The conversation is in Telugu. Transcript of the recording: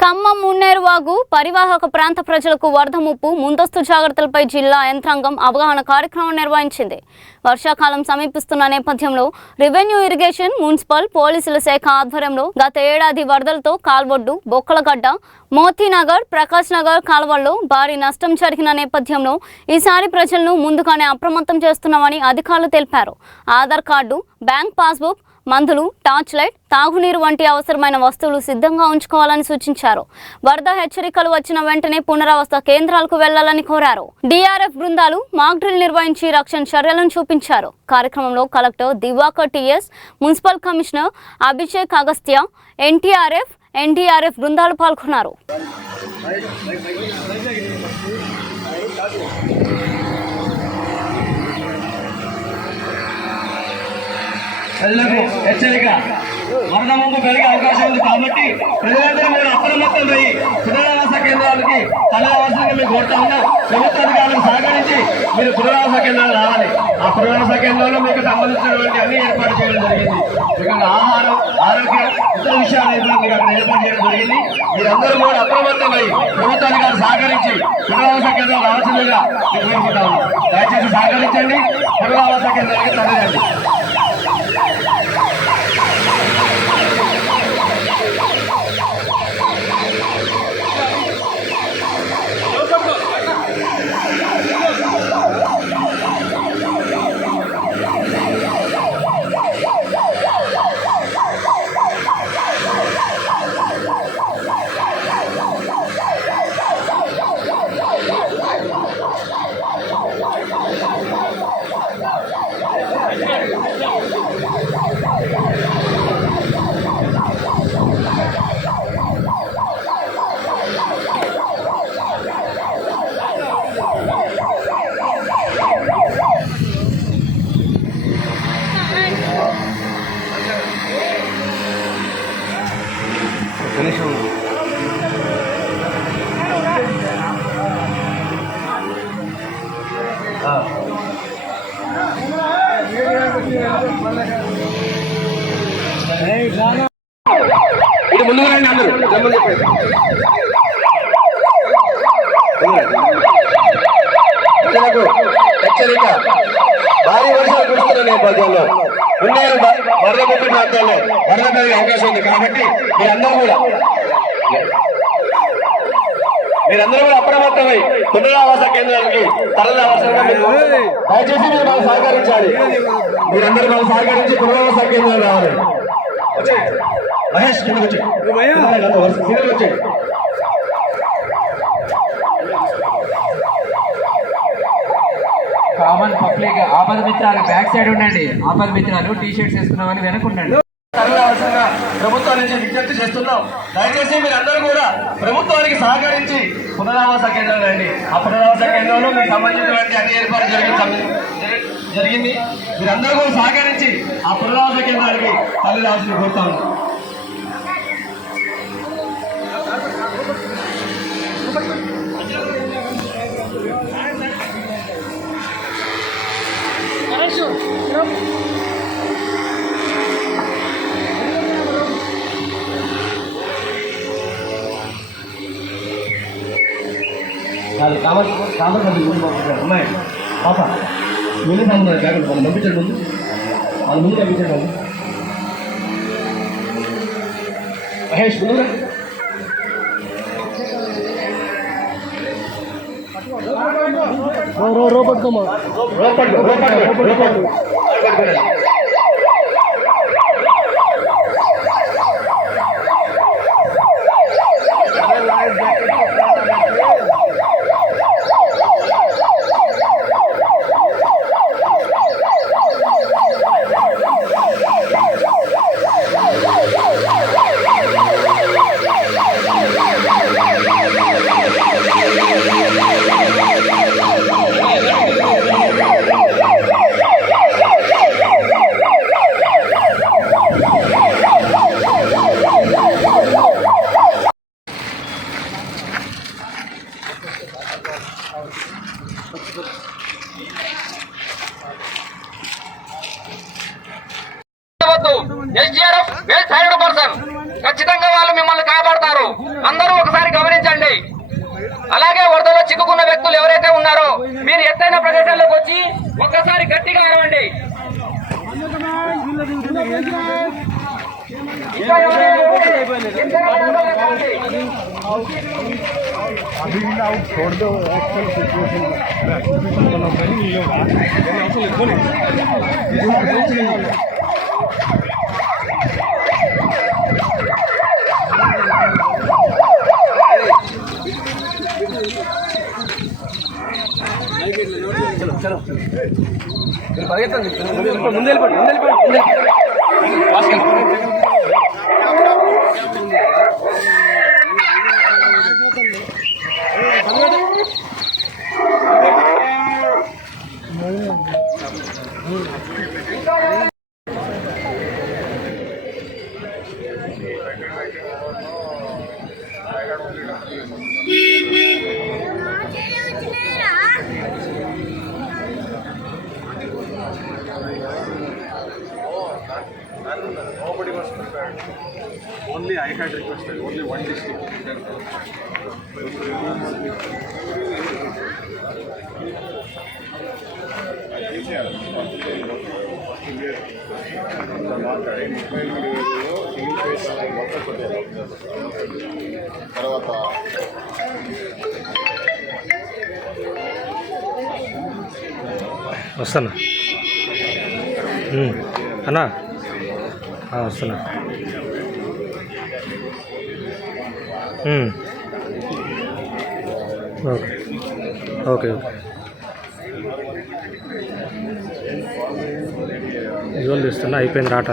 ఖమ్మం మున్నేరువాగు పరివాహక ప్రాంత ప్రజలకు వరద ముప్పు ముందస్తు జాగ్రత్తలపై జిల్లా యంత్రాంగం అవగాహన కార్యక్రమం నిర్వహించింది. వర్షాకాలం సమీపిస్తున్న నేపథ్యంలో రెవెన్యూ, ఇరిగేషన్, మున్సిపల్, పోలీసుల శాఖ ఆధ్వర్యంలో గత ఏడాది వరదలతో కాల్వొడ్డు, బొక్కలగడ్డ, మోతీనగర్, ప్రకాష్ నగర్ కాలువల్లో భారీ నష్టం జరిగిన నేపథ్యంలో ఈసారి ప్రజలను ముందుగానే అప్రమత్తం చేస్తున్నామని అధికారులు తెలిపారు. ఆధార్ కార్డు, బ్యాంక్ పాస్బుక్, మందులు, టార్చ్ లైట్, తాగునీరు వంటి అవసరమైన వస్తువులు సిద్ధంగా ఉంచుకోవాలని సూచించారు. వరద హెచ్చరికలు వచ్చిన వెంటనే పునరావాస కేంద్రాలకు వెళ్లాలని కోరారు. డిఆర్ఎఫ్ బృందాలు మాక్ డ్రిల్ నిర్వహించి రక్షణ చర్యలను చూపించారు. కార్యక్రమంలో collector Divakar TS, municipal commissioner Abhishek Agastya, NDRF బృందాలు పాల్గొన్నారు. ప్రజలకు హెచ్చరిక, వరద ముందు పెరిగే అవకాశం ఉంది కాబట్టి ప్రజలందరూ మీరు అప్రమత్తం అయ్యి పునరావాస కేంద్రాలకి తరలివలసిందిగా మేము కోరుతా ఉన్నాం. ప్రభుత్వ అధికారులకు సహకరించి మీరు పునరావాస కేంద్రాలు రావాలి. ఆ పునరావాస కేంద్రంలో మీకు సంబంధించినటువంటి అన్ని ఏర్పాటు చేయడం జరిగింది. ఇక్కడ ఆహారం, ఆరోగ్యం, ఇతర విషయాలు మీకు అక్కడ ఏర్పాటు చేయడం జరిగింది. మీరందరూ కూడా అప్రమత్తం అయ్యి ప్రభుత్వ అధికారులు సహకరించి పునరావాస కేంద్రం రావాల్సిందిగా మేము కోరుకుంటా ఉన్నాం. దయచేసి సహకరించండి, పునరావాస కేంద్రానికి తరలించండి. ఇది ముందుగా రండి అందరూ. ప్రజలకు హెచ్చరిక, భారీ వర్షాలు కురుస్తున్న నేపథ్యంలో మున్నేరు వరద ముప్పు ప్రాంతాల్లో వరద పెరిగే అవకాశం ఉంది కాబట్టి మీరందరూ కూడా అప్రమత్తమై పునరావాస కేంద్రానికి తరలివలసిందిగా దయచేసి మీరు మాకు సహకరించాలి. మీరందరూ మాకు సహకరించి పునరావాస కేంద్రాలు రావాలి. మహేష్ కిందకి వచ్చాయి. కామన్ పబ్లిక్ ఆపద మిత్రాలు బ్యాక్ సైడ్ ఉండండి. ఆపద మిత్రాలు టీ షర్ట్స్ వేసుకున్నామని వెనకుండండి. తరలివలసిందిగా ప్రభుత్వం నుంచి విజ్ఞప్తి చేస్తున్నాం. దయచేసి మీరందరూ కూడా ప్రభుత్వానికి సహకరించి పునరావాస కేంద్రాలు రండి. ఆ పునరావాస కేంద్రంలో మీకు సంబంధించినటువంటి అన్ని ఏర్పాటు జరిగింది. మీరందరూ కూడా సహకరించి ఆ పునరావాస కేంద్రానికి తరలివలసింది కోరుతాము. అమ్మాయి పాప ముందు జాగ్రత్త పంపించండి. ముందు వాళ్ళ ముందు పంపించండి. మహేష్ ముందు రోపట్టుకోమా ఎస్డీఆర్ఎఫ్ వెల్ ట్రైన్డ్ పర్సన్ ఖచ్చితంగా వాళ్ళు మిమ్మల్ని కాపాడతారు. అందరూ ఒకసారి గమనించండి. అలాగే వరదలో చిక్కుకున్న వ్యక్తులు ఎవరైతే ఉన్నారో మీరు ఎత్తైన ప్రదేశాల్లోకి వచ్చి ఒక్కసారి గట్టిగా అరవండి. ఇంకా Nobody was prepared. Only I had requested, only one district. తర్వాత వస్తానా అన్నా వస్తున్నా ఓకే ఓకే ఓకే విజువల్ తీస్తున్నా అయిపోయింది రాట